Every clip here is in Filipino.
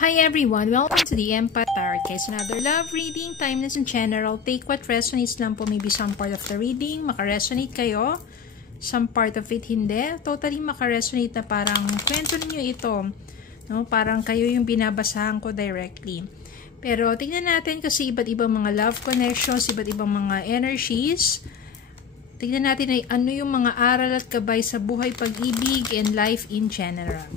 Hi everyone! Welcome to the Empath Tarot Case. Another love reading, timeless and general. Take what resonates lang po. Maybe some part of the reading, makaresonate kayo. Some part of it hindi. Totally makaresonate na parang kwento ninyo ito. No? Parang kayo yung binabasahan ko directly. Pero tingnan natin kasi iba't ibang mga love connections, iba't ibang mga energies. Tingnan natin ay ano yung mga aral at gabay sa buhay, pag-ibig, and life in general.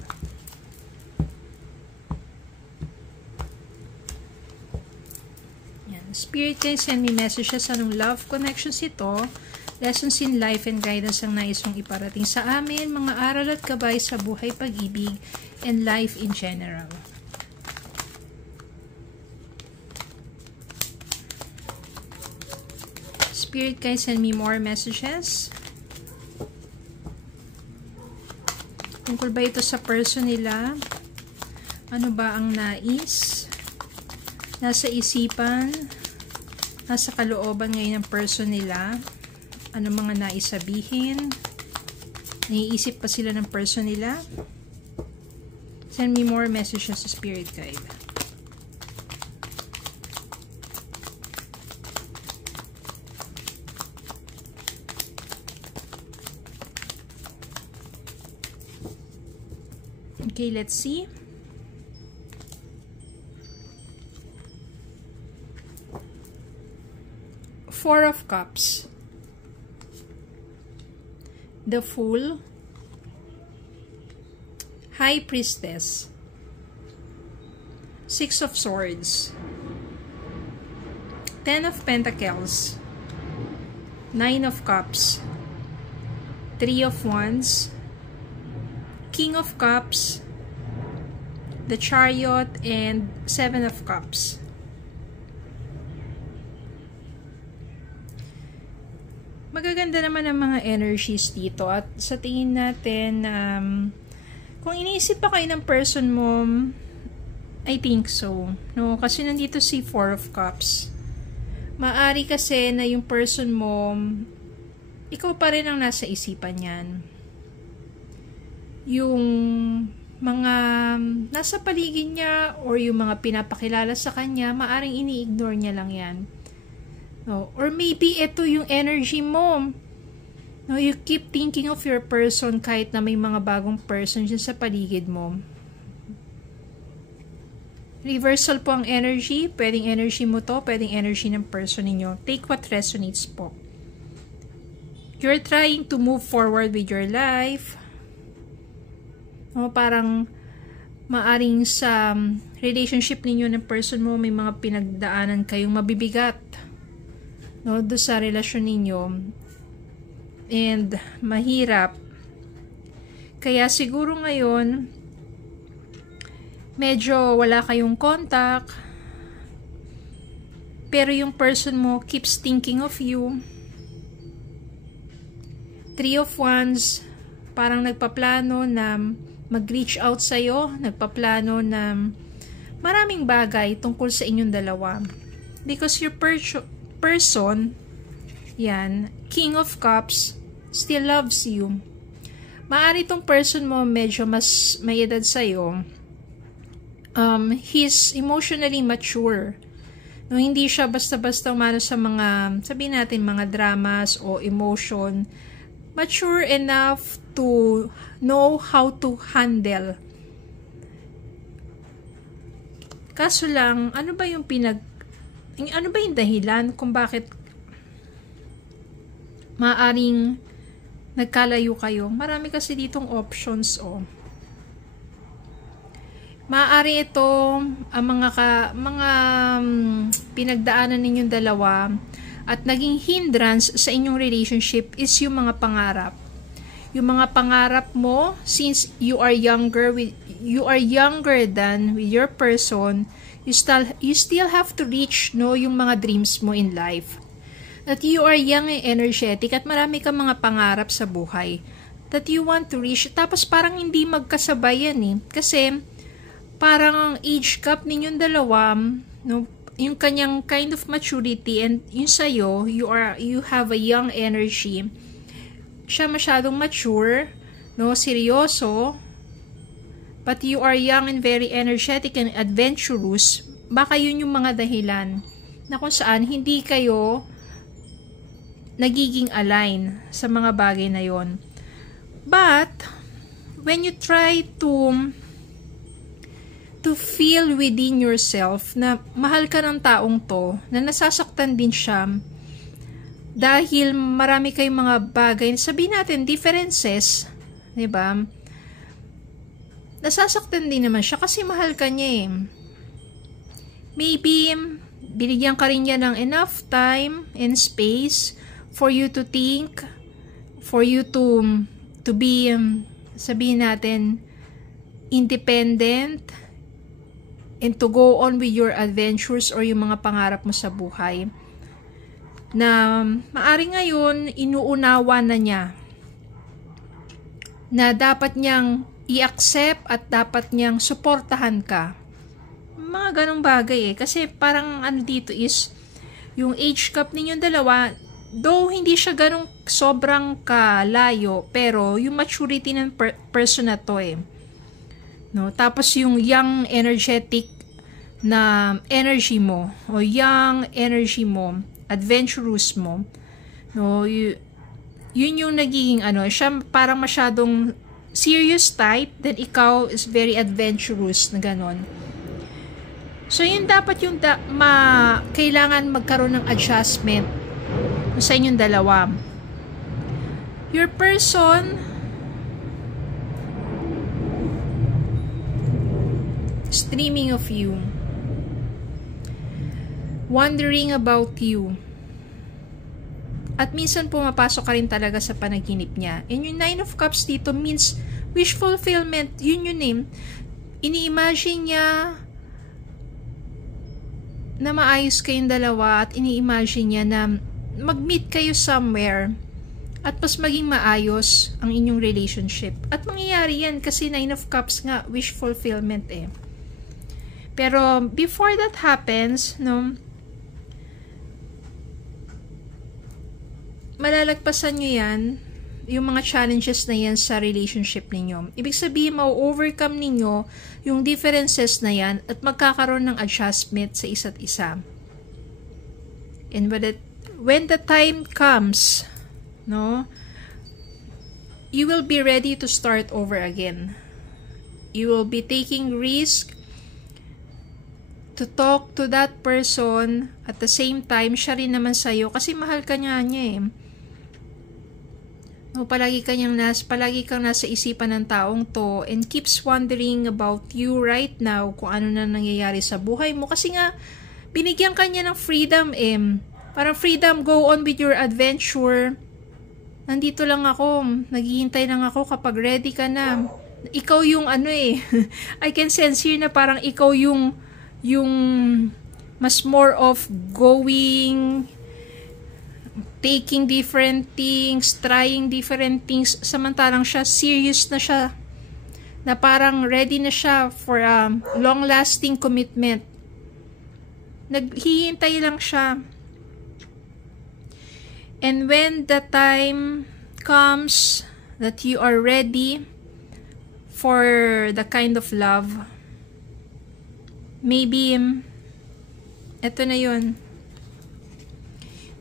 Spirit, can send me messages anong love connections ito, lessons in life and guidance ang nais mong iparating sa amin, mga aral at gabay sa buhay, pag-ibig, and life in general. Spirit, can send me more messages. Tungkol ba ito sa person nila? Ano ba ang nais? Nasa isipan? Nasa kalooban ngayon ng person nila? Ano mga nais sabihin? Naiisip pa sila ng person nila? Send me more messages sa Spirit Guide. Okay, let's see. Four of Cups, the Fool, High Priestess, Six of Swords, Ten of Pentacles, Nine of Cups, Three of Wands, King of Cups, the Chariot, and Seven of Cups. Magaganda naman ang mga energies dito at sa tingin natin kung iniisip pa kayo ng person mo, I think so, no? Kasi nandito si Four of Cups. Maari kasi na yung person mo, ikaw pa rin ang nasa isipan yan. Yung mga nasa paligid niya or yung mga pinapakilala sa kanya, maaring ini-ignore niya lang yan. No, or maybe ito yung energy mo. No, you keep thinking of your person kahit na may mga bagong person dyan sa paligid mo. Reversal po ang energy. Pwedeng energy mo to, pwedeng energy ng person ninyo. Take what resonates po. You're trying to move forward with your life. No, parang maaring sa relationship ninyo ng person mo, may mga pinagdaanan kayong mabibigat. No, do sa relasyon ninyo and mahirap, kaya siguro ngayon medyo wala kayong contact pero yung person mo keeps thinking of you. Three of Wands, parang nagpaplano na mag-reach out sa'yo, nagpaplano na maraming bagay tungkol sa inyong dalawa because your person, yan, King of Cups, still loves you. Maari tong person mo medyo mas may edad sa'yo. He's emotionally mature. No, hindi siya basta-basta umano sa mga, sabihin natin, mga dramas o emotion. Mature enough to know how to handle. Kaso lang, ano ba yung dahilan kung bakit maaring nagkalayo kayo? Marami kasi ditong options, oh. Maaari ito ang mga pinagdaanan ninyong dalawa at naging hindrance sa inyong relationship is yung mga pangarap. Yung mga pangarap mo, since you are younger than with your person, you still have to reach, no, yung mga dreams mo in life. That you are young and energetic at marami kang mga pangarap sa buhay that you want to reach. Tapos parang hindi magkasabay yan eh. Kasi parang ang age gap ninyong dalawa, no, yung kanyang kind of maturity and yung sa'yo, you have a young energy. Siya masyadong mature, no, seryoso, but you are young and very energetic and adventurous, baka yun yung mga dahilan na kung saan hindi kayo nagiging align sa mga bagay na yon. But when you try to feel within yourself na mahal ka ng taong to, na nasasaktan din siya dahil marami kayong mga bagay, sabihin natin differences, 'di ba? Nasasaktan din naman siya kasi mahal ka niya eh. Maybe binigyan ka rin niya ng enough time and space for you to think, for you to be, sabihin natin, independent, and to go on with your adventures or yung mga pangarap mo sa buhay. Na maari ngayon, inuunawa na niya na dapat niyang i-accept at dapat niyang suportahan ka. Mga ganong bagay eh. Kasi parang ano dito is, yung age gap ninyong dalawa, though hindi siya ganong sobrang kalayo, pero yung maturity ng person na to eh. No? Tapos yung young energetic na energy mo, o young energy mo, adventurous mo, no? Yun yung nagiging ano, siya parang masyadong serious type, then ikaw is very adventurous na ganon. So, yun dapat yung kailangan magkaroon ng adjustment sa inyong dalawa. Your person is dreaming of you, wondering about you. At minsan pumapasok ka rin talaga sa panaginip niya. And yung 9 of Cups dito means wish fulfillment. Yun yung name. Ini-imagine niya na maayos kayong dalawa at ini-imagine niya na mag-meet kayo somewhere at mas maging maayos ang inyong relationship. At mangyayari yan kasi 9 of Cups nga, wish fulfillment eh. Pero before that happens, no, malalagpasan nyo yan, yung mga challenges na yan sa relationship ninyo. Ibig sabihin, ma-overcome ninyo yung differences na yan at magkakaroon ng adjustment sa isa't isa. And when the time comes, no, you will be ready to start over again. You will be taking risk to talk to that person at the same time, siya rin naman sa'yo kasi mahal ka niya eh. No, palagi kang nasa isipan ng taong to and keeps wondering about you right now kung ano na nangyayari sa buhay mo. Kasi nga, binigyan ka niya ng freedom eh. Parang freedom, go on with your adventure. Nandito lang ako, naghihintay lang ako kapag ready ka na. Ikaw yung ano eh. I can sense here na parang ikaw yung mas more of going, taking different things, trying different things, samantalang siya, serious na siya, na parang ready na siya for a long-lasting commitment. Naghihintay lang siya. And when the time comes that you are ready for the kind of love, maybe, eto na yun.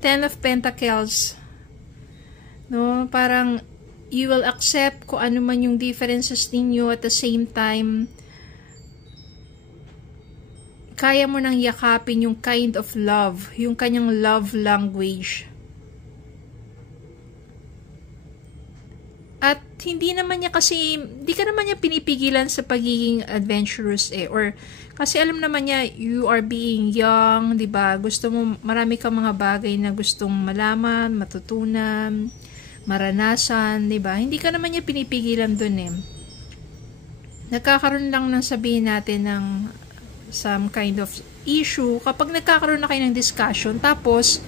10 of Pentacles. No, parang you will accept kung ano man yung differences ninyo at the same time kaya mo nang yakapin yung kind of love, yung kanyang love language. At hindi naman niya kasi, di ka naman niya pinipigilan sa pagiging adventurous eh, or kasi alam naman niya, you are being young, di ba? Gusto mo, marami kang mga bagay na gustong malaman, matutunan, maranasan, di ba? Hindi ka naman niya pinipigilan dun eh. Nagkakaroon lang ng sabihin natin ng some kind of issue. Kapag nagkakaroon na kayo ng discussion, tapos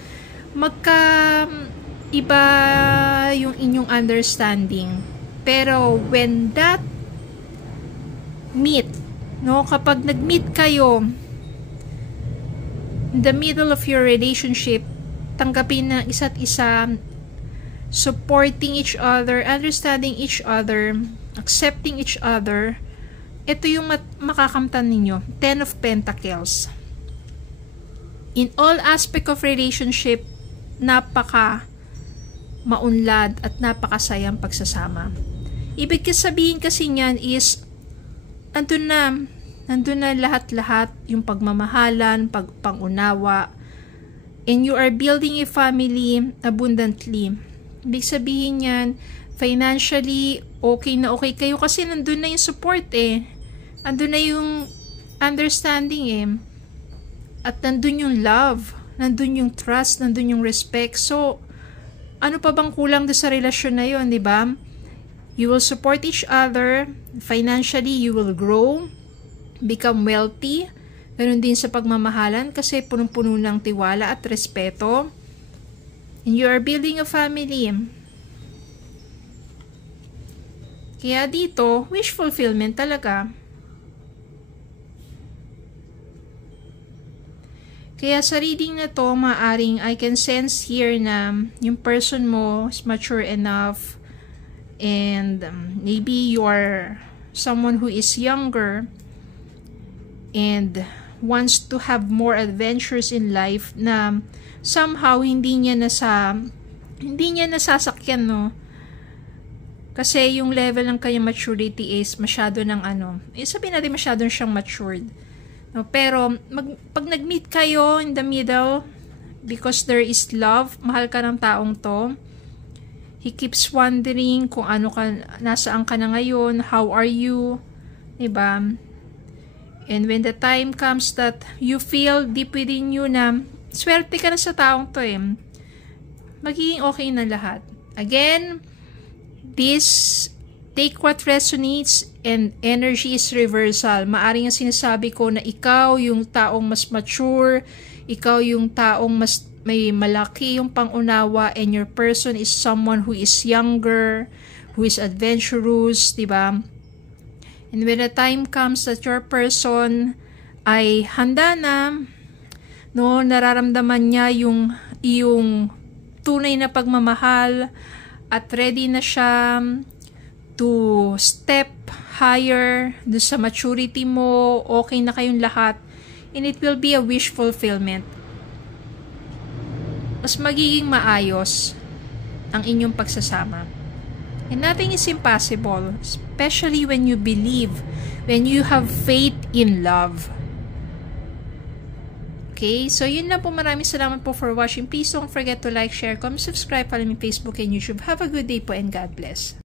iba yung inyong understanding. Pero when that meet, no, kapag nag-meet kayo in the middle of your relationship, tanggapin na isa't isa, supporting each other, understanding each other, accepting each other, ito yung makakamtan ninyo. 10 of Pentacles. In all aspect of relationship, napaka maunlad at napakasayang pagsasama. Ibig sabihin kasi niyan is, nandun na lahat-lahat, yung pagmamahalan, pangunawa, and you are building a family abundantly. Ibig sabihin yan, financially, okay na okay kayo kasi nandun na yung support eh. Nandun na yung understanding eh. At nandun yung love, nandun yung trust, nandun yung respect. So, ano pa bang kulang doon sa relasyon na yun, di ba? You will support each other. Financially, you will grow, become wealthy. Ganun din sa pagmamahalan kasi punong-puno ng tiwala at respeto. And you are building a family. Kaya dito, wish fulfillment talaga. Kaya sa reading na to, maaring I can sense here na yung person mo is mature enough and maybe you are someone who is younger and wants to have more adventures in life na somehow hindi niya nasasakyan, no? Kasi yung level ng kanyang maturity is masyado ng sabihin natin masyado siyang matured. No, pero pag nag-meet kayo in the middle, because there is love, mahal ka ng taong to, he keeps wondering kung nasaan ka na ngayon, how are you, diba? And when the time comes that you feel deep within you na swerte ka na sa taong to magiging okay na lahat. Again, take what resonates and energy is reversal. Maaring ang sinasabi ko na ikaw yung taong mas mature, ikaw yung taong mas may malaki yung pangunawa, and your person is someone who is younger, who is adventurous, diba? And when the time comes that your person ay handa na, no, nararamdaman niya yung tunay na pagmamahal at ready na siya to step higher do sa maturity mo, okay na kayong lahat, and it will be a wish fulfillment. Mas magiging maayos ang inyong pagsasama. And nothing is impossible, especially when you believe, when you have faith in love. Okay, so yun lang po. Maraming salamat po for watching. Please don't forget to like, share, comment, subscribe, follow me Facebook and YouTube. Have a good day po and God bless.